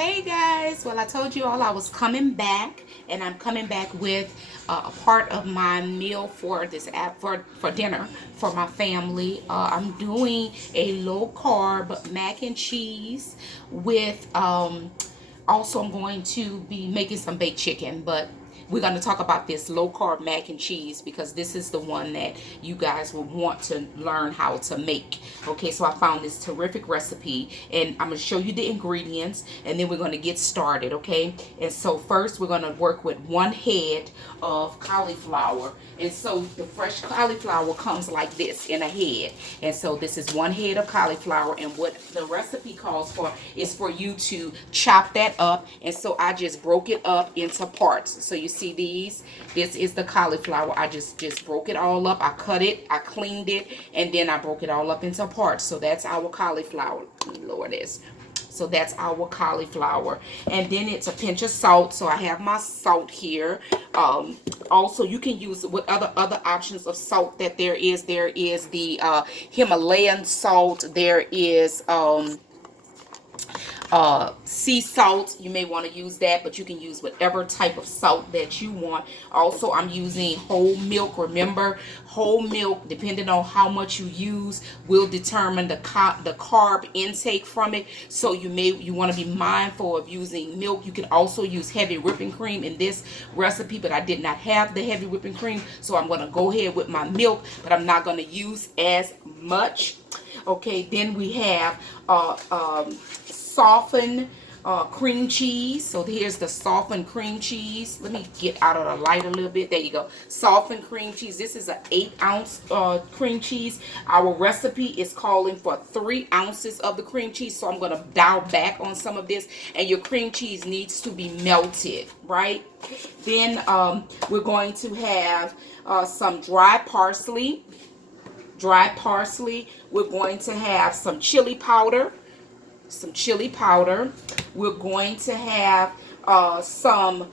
Hey guys, well I told you all I was coming back, and I'm coming back with a part of my meal for this app for dinner for my family. I'm doing a low carb mac and cheese with also I'm going to be making some baked chicken, but we're going to talk about this low carb mac and cheese because this is the one that you guys will want to learn how to make. Okay, so I found this terrific recipe, and I'm going to show you the ingredients, and then we're going to get started. Okay, and so first we're going to work with 1 head of cauliflower, and so the fresh cauliflower comes like this in a head. And so this is 1 head of cauliflower, and what the recipe calls for is for you to chop that up. And so I just broke it up into parts. So you see these, this is the cauliflower. I just broke it all up. I cut it, I cleaned it, and then I broke it all up into parts. So that's our cauliflower. Lower this. So that's our cauliflower, and then it's a pinch of salt. So I have my salt here. Also, you can use what other options of salt that there is. There is the Himalayan salt. There is sea salt. You may want to use that, but you can use whatever type of salt that you want. Also, I'm using whole milk. Remember, whole milk, depending on how much you use, will determine the carb intake from it. So you want to be mindful of using milk. You can also use heavy whipping cream in this recipe, but I did not have the heavy whipping cream, so I'm going to go ahead with my milk, but I'm not going to use as much. Okay, then we have softened cream cheese. So here's the softened cream cheese. Let me get out of the light a little bit. There you go. Softened cream cheese. This is an 8-ounce cream cheese. Our recipe is calling for 3 ounces of the cream cheese, so I'm going to dial back on some of this. And your cream cheese needs to be melted, right? Then we're going to have some dry parsley. We're going to have some chili powder. We're going to have some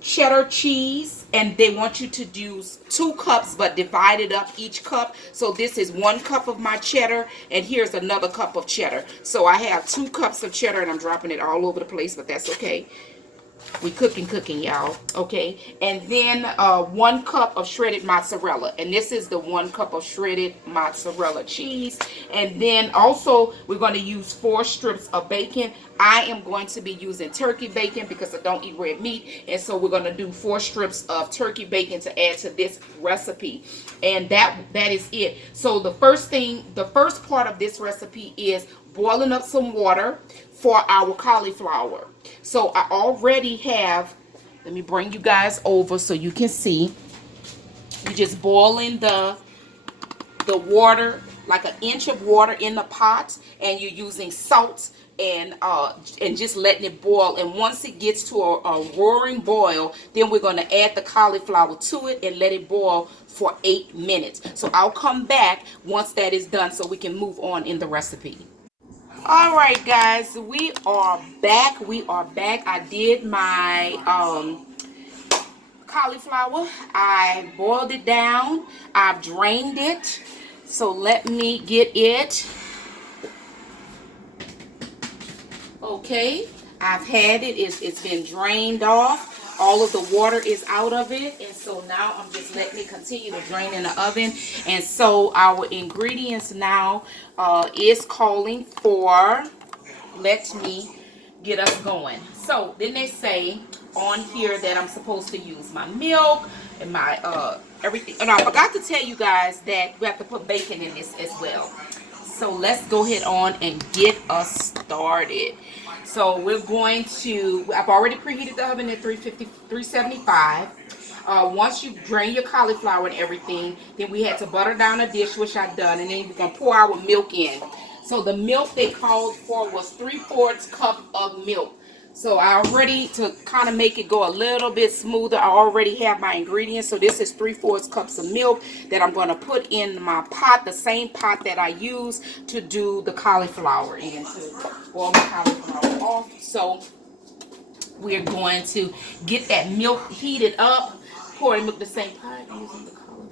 cheddar cheese, and they want you to use 2 cups, but divide it up each cup. So this is 1 cup of my cheddar, and here's another cup of cheddar. So I have 2 cups of cheddar, and I'm dropping it all over the place, but that's okay. We cooking, y'all. Okay, and then 1 cup of shredded mozzarella, and this is the 1 cup of shredded mozzarella cheese. And then also we're going to use 4 strips of bacon. I am going to be using turkey bacon because I don't eat red meat, and so we're going to do 4 strips of turkey bacon to add to this recipe. And that is it. So the first part of this recipe is boiling up some water for our cauliflower. So I already have, let me bring you guys over so you can see. You're just boiling the water, like 1 inch of water in the pot, and you're using salt and just letting it boil. And once it gets to a roaring boil, then we're going to add the cauliflower to it and let it boil for 8 minutes. So I'll come back once that is done so we can move on in the recipe. All right, guys, we are back. I did my cauliflower. I boiled it down. I've drained it. So let me get it. Okay, I've had it. It's been drained off. All of the water is out of it, and so now I'm just letting it continue to drain in the oven. And so our ingredients now is calling for, let me get us going. So then they say on here that I'm supposed to use my milk and my everything. And I forgot to tell you guys that we have to put bacon in this as well. So let's go ahead on and get us started. So we're going to, I've already preheated the oven at 375. Once you drain your cauliflower and everything, then we had to butter down a dish, which I've done, and then we're going to pour our milk in. So the milk they called for was 3/4 cup of milk. So I already, to kind of make it go a little bit smoother, I already have my ingredients. So this is 3/4 cups of milk that I'm going to put in my pot, the same pot that I use to do the cauliflower in, to boil the cauliflower off. So we're going to get that milk heated up, pour the milk the same pot using the cauliflower.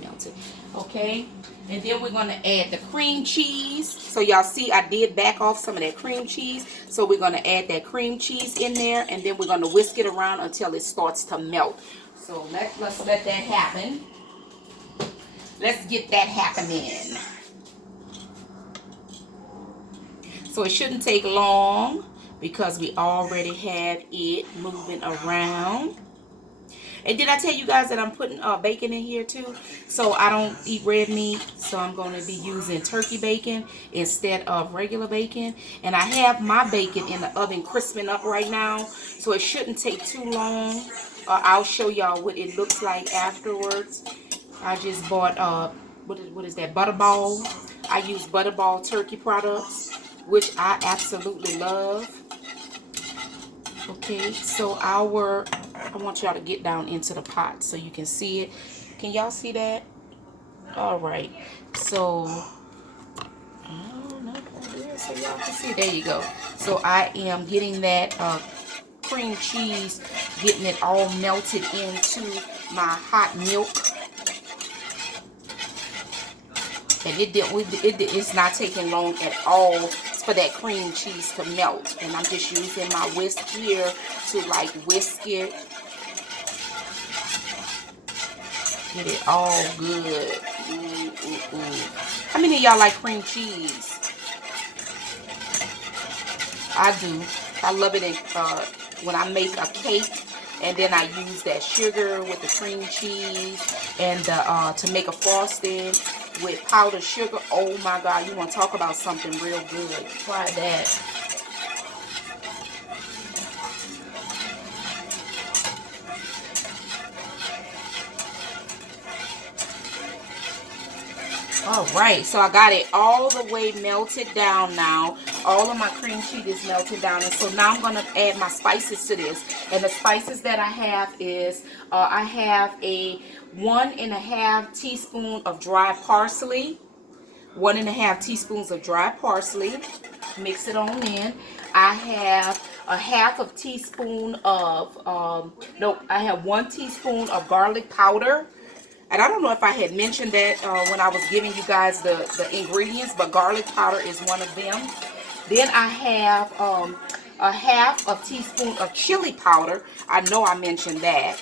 Melted. Okay. And then we're going to add the cream cheese. So y'all see I did back off some of that cream cheese. So we're going to add that cream cheese in there. And then we're going to whisk it around until it starts to melt. So let's let that happen. Let's get that happening. So it shouldn't take long because we already have it moving around. And did I tell you guys that I'm putting bacon in here too? So I don't eat red meat, so I'm going to be using turkey bacon instead of regular bacon. And I have my bacon in the oven crisping up right now, so it shouldn't take too long. I'll show y'all what it looks like afterwards. I just bought what is that, Butterball. I use Butterball turkey products, which I absolutely love. Okay, so I want y'all to get down into the pot so you can see it. Can y'all see that? All right, so I don't know so y'all can see. There you go. So I am getting that cream cheese, getting it all melted into my hot milk. And it's not taking long at all for that cream cheese to melt. And I'm just using my whisk here to like whisk it. Get it all good. How many of y'all like cream cheese? I do. I love it when I make a cake. And then I use that sugar with the cream cheese and to make a frosting with powdered sugar. Oh my God, you want to talk about something real good. Try that. All right, so I got it all the way melted down now. All of my cream cheese is melted down. And so now I'm going to add my spices to this. And the spices that I have is, I have a 1.5 teaspoon of dry parsley. 1.5 teaspoons of dry parsley. Mix it on in. I have a 1/2 teaspoon of, I have 1 teaspoon of garlic powder. And I don't know if I had mentioned that when I was giving you guys the ingredients, but garlic powder is one of them. Then I have a 1/2 teaspoon of chili powder. I know I mentioned that.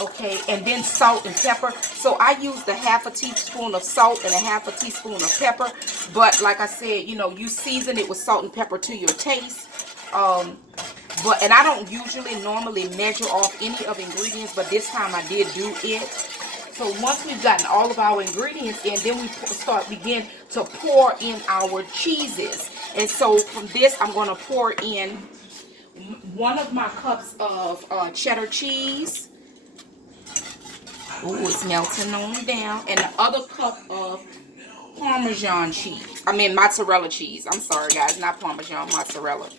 Okay, and then salt and pepper. So I used the 1/2 teaspoon of salt and a 1/2 teaspoon of pepper. But like I said, you season it with salt and pepper to your taste. And I don't usually normally measure off any of the ingredients, but this time I did do it. So once we've gotten all of our ingredients in, then we begin to pour in our cheeses. And so from this, I'm going to pour in 1 of my cups of cheddar cheese. Ooh, it's melting on down. And the other cup of Parmesan cheese. I mean mozzarella cheese. I'm sorry guys, not Parmesan, mozzarella.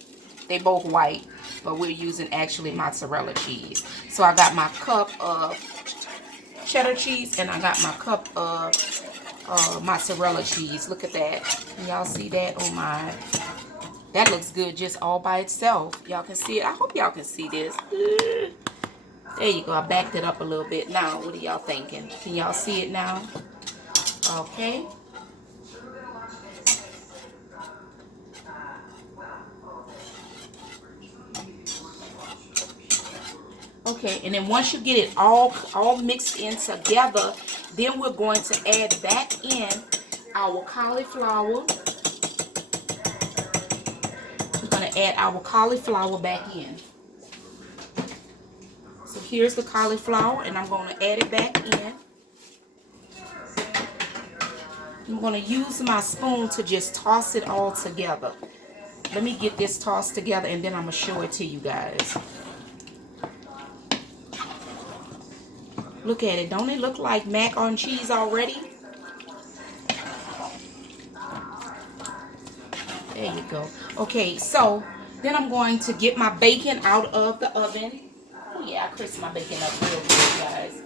They both white, but we're using actually mozzarella cheese. So I got my cup of cheddar cheese and I got my cup of mozzarella cheese. Look at that. Can y'all see that? Oh my. That looks good just all by itself. Y'all can see it. I hope y'all can see this. There you go. I backed it up a little bit. Now, what are y'all thinking? Can y'all see it now? Okay. Okay, and then once you get it all mixed in together, then we're going to add back in our cauliflower. We're going to add our cauliflower back in. So here's the cauliflower, and I'm going to add it back in. I'm going to use my spoon to just toss it all together. Let me get this tossed together, and then I'm going to show it to you guys. Look at it. Don't it look like mac and cheese already? There you go. Okay, so then I'm going to get my bacon out of the oven. Oh yeah, I crisped my bacon up real good, guys.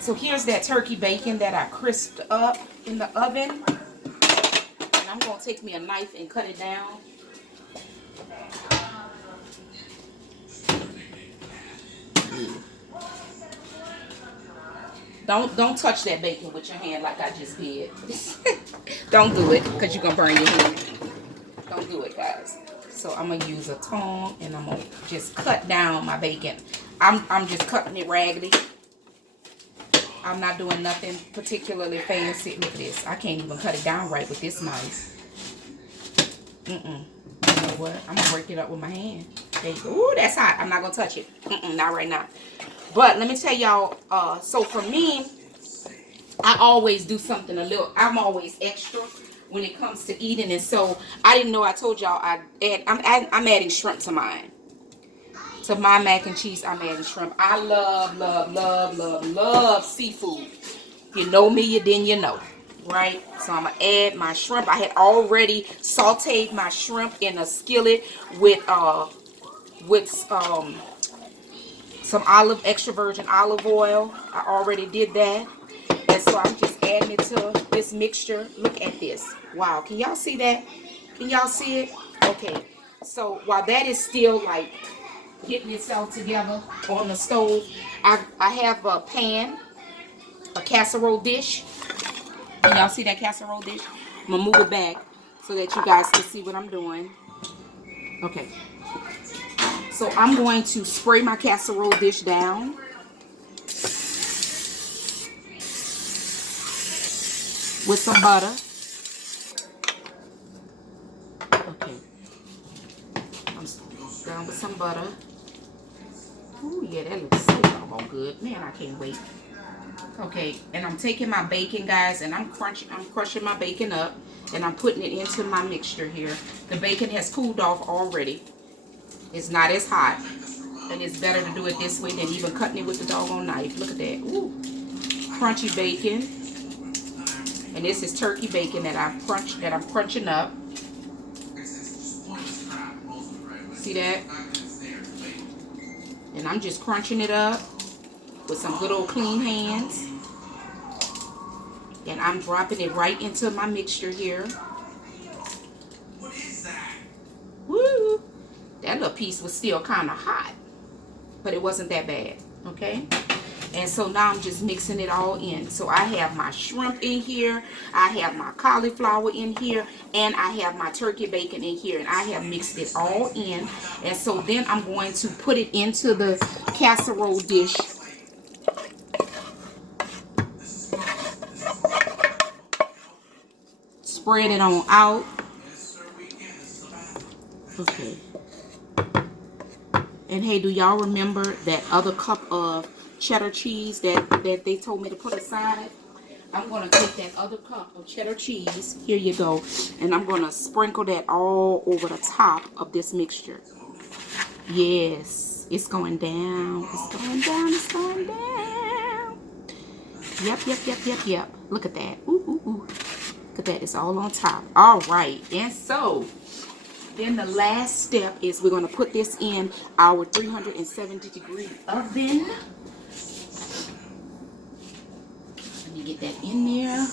So here's that turkey bacon that I crisped up in the oven. And I'm going to take me a knife and cut it down. Don't touch that bacon with your hand like I just did. Don't do it, because you're gonna burn your hand. Don't do it, guys. So I'm gonna use a tongue and I'm gonna just cut down my bacon. I'm just cutting it raggedy. I'm not doing nothing particularly fancy. Look at this. I can't even cut it down right with this knife. You know what? I'm gonna break it up with my hand. There you go. Ooh, that's hot. I'm not gonna touch it. Not right now. But let me tell y'all, so for me, I always do something a little, I'm always extra when it comes to eating. And so I didn't know, I told y'all I'm adding shrimp to mine. To my mac and cheese, I'm adding shrimp. I love seafood. If you know me, then you know. Right? So I'm going to add my shrimp. I had already sauteed my shrimp in a skillet with some extra virgin olive oil. I already did that. And so I'm just adding it to this mixture. Look at this. Wow. Can y'all see that? Can y'all see it? Okay. So while that is still like getting itself together on the stove, I have a pan, a casserole dish. Can y'all see that casserole dish? I'm going to move it back so that you guys can see what I'm doing. Okay. So I'm going to spray my casserole dish down. With some butter. Okay. I'm down with some butter. Ooh, yeah, that looks so doggone good. Man, I can't wait. Okay, and I'm taking my bacon, guys, and I'm crushing my bacon up, and I'm putting it into my mixture here. The bacon has cooled off already. It's not as hot, and it's better to do it this way than even cutting it with the doggone knife. Look at that. Ooh, crunchy bacon. And this is turkey bacon that I'm crunching up. See that? And I'm just crunching it up with some good old clean hands. And I'm dropping it right into my mixture here. Woo! That little piece was still kind of hot, but it wasn't that bad. Okay? And so now I'm just mixing it all in. So I have my shrimp in here. I have my cauliflower in here. And I have my turkey bacon in here. And I have mixed it all in. And so then I'm going to put it into the casserole dish. Spread it on out. Okay. And hey, do y'all remember that other cup of cheddar cheese that they told me to put aside? I'm going to take that other cup of cheddar cheese. Here you go. And I'm going to sprinkle that all over the top of this mixture. Yes. It's going down. It's going down. It's going down. Yep. Look at that. Ooh, ooh, ooh. Look at that. It's all on top. All right. And so then the last step is we're going to put this in our 370-degree oven. Let me get that in there.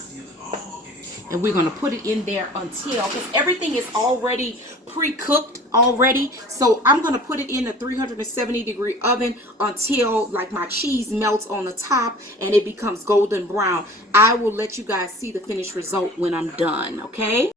And we're going to put it in there until, because everything is already pre-cooked already. So I'm going to put it in a 370-degree oven until like my cheese melts on the top and it becomes golden brown. I will let you guys see the finished result when I'm done, okay?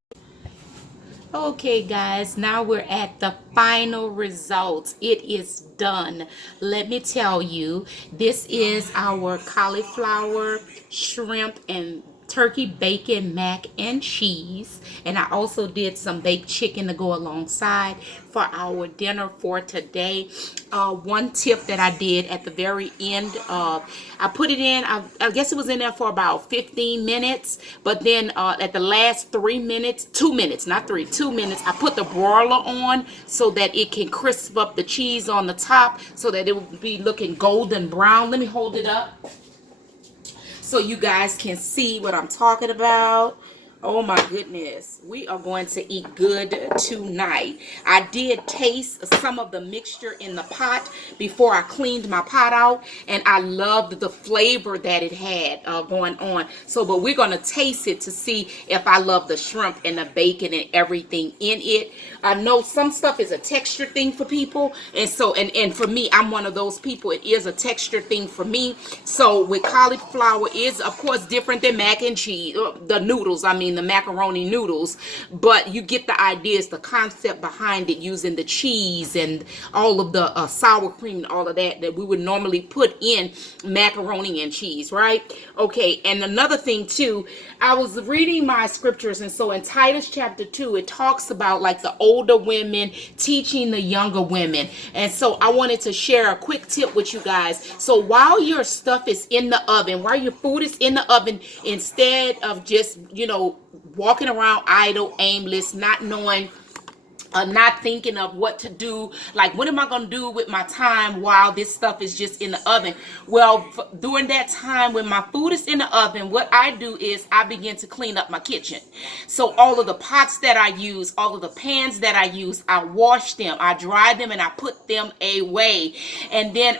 Okay, guys, now we're at the final results. It is done. Let me tell you, this is our cauliflower, shrimp, and turkey bacon mac and cheese. And I also did some baked chicken to go alongside for our dinner for today. One tip that I did at the very end, I put it in, I guess it was in there for about 15 minutes, but then at the last 2 minutes, I put the broiler on so that it can crisp up the cheese on the top so that it will be looking golden brown. Let me hold it up so you guys can see what I'm talking about. Oh my goodness, we are going to eat good tonight. I did taste some of the mixture in the pot before I cleaned my pot out, and I loved the flavor that it had going on. So, but we're going to taste it to see if I love the shrimp and the bacon and everything in it. I know some stuff is a texture thing for people, and so and for me, I'm one of those people. It is a texture thing for me. So with cauliflower is of course different than mac and cheese, the noodles. I mean the macaroni noodles, but you get the ideas, the concept behind it, using the cheese and all of the sour cream and all of that we would normally put in macaroni and cheese, right? Okay, and another thing too, I was reading my scriptures, and so in Titus chapter 2, it talks about like the older women teaching the younger women. And so I wanted to share a quick tip with you guys. So while your stuff is in the oven, while your food is in the oven, instead of just, walking around idle, aimless, not knowing, not thinking of what to do, like what am I going to do with my time while this stuff is just in the oven? Well, during that time when my food is in the oven, what I do is I begin to clean up my kitchen. So all of the pots that I use, all of the pans that I use, I wash them, I dry them, and I put them away. And then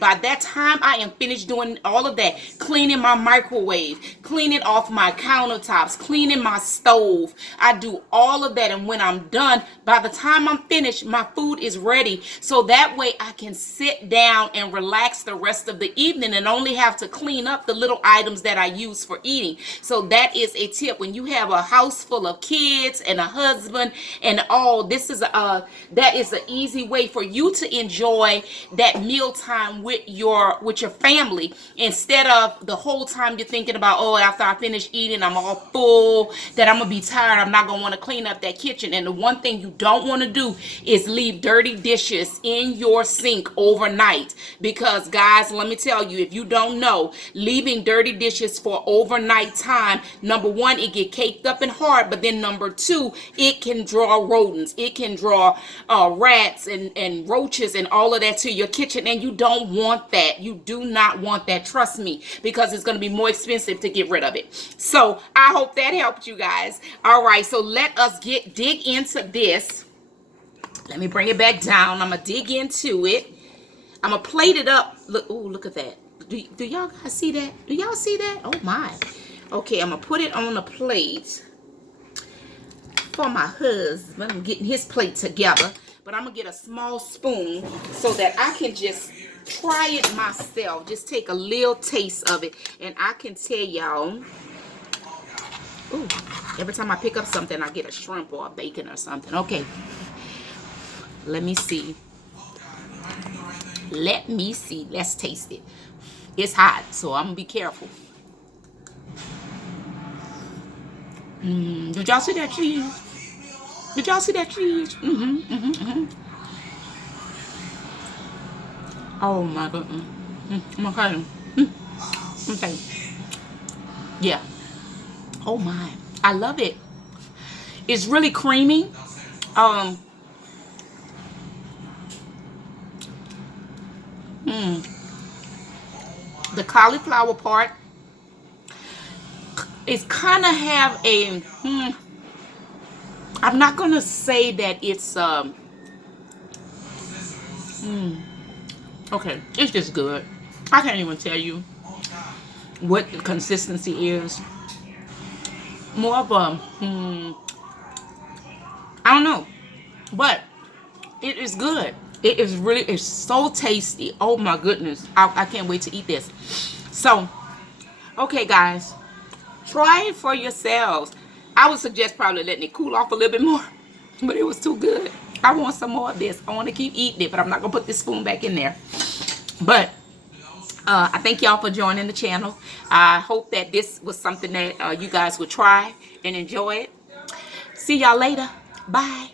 by that time I am finished doing all of that, cleaning my microwave, cleaning off my countertops, cleaning my stove. I do all of that, and when I'm done, by the time I'm finished, my food is ready. So that way I can sit down and relax the rest of the evening and only have to clean up the little items that I use for eating. So that is a tip. When you have a house full of kids and a husband and all, that is an easy way for you to enjoy that meal time with your family, instead of the whole time you're thinking about, oh, after I finish eating, I'm all full, that I'm gonna be tired, I'm not gonna want to clean up that kitchen. And the one thing you don't want to do is leave dirty dishes in your sink overnight, because guys, let me tell you, if you don't know, leaving dirty dishes for overnight time, number one, it get caked up and hard, but then number two, it can draw rodents, it can draw rats and roaches and all of that to your kitchen, and you don't want that. You do not want that, trust me, because it's going to be more expensive to get rid of it. So I hope that helped you guys. All right, so let us dig into this. Let me bring it back down. I'm gonna dig into it. I'm gonna plate it up. Look, ooh, look at that. Do y'all guys see that? Do y'all see that? Oh my. Okay, I'm gonna put it on a plate for my husband. I'm getting his plate together, but I'm gonna get a small spoon so that I can just try it myself. Just take a little taste of it, and I can tell y'all. Ooh, every time I pick up something, I get a shrimp or a bacon or something. Okay, let me see. Let's taste it. It's hot, so I'm gonna be careful. Did y'all see that cheese? Did y'all see that cheese? Oh my goodness. Okay. Okay. Yeah. Oh my. I love it. It's really creamy. The cauliflower part is kind of have a I'm not gonna say that it's okay, it's just good. I can't even tell you what the consistency is. More of a I don't know, but it is good. It is really, it's so tasty. Oh my goodness, I can't wait to eat this. So okay guys, try it for yourselves. I would suggest probably letting it cool off a little bit more, but it was too good. I want some more of this. I want to keep eating it, but I'm not gonna put this spoon back in there. But I thank y'all for joining the channel. I hope that this was something that you guys would try and enjoy it. See y'all later. Bye.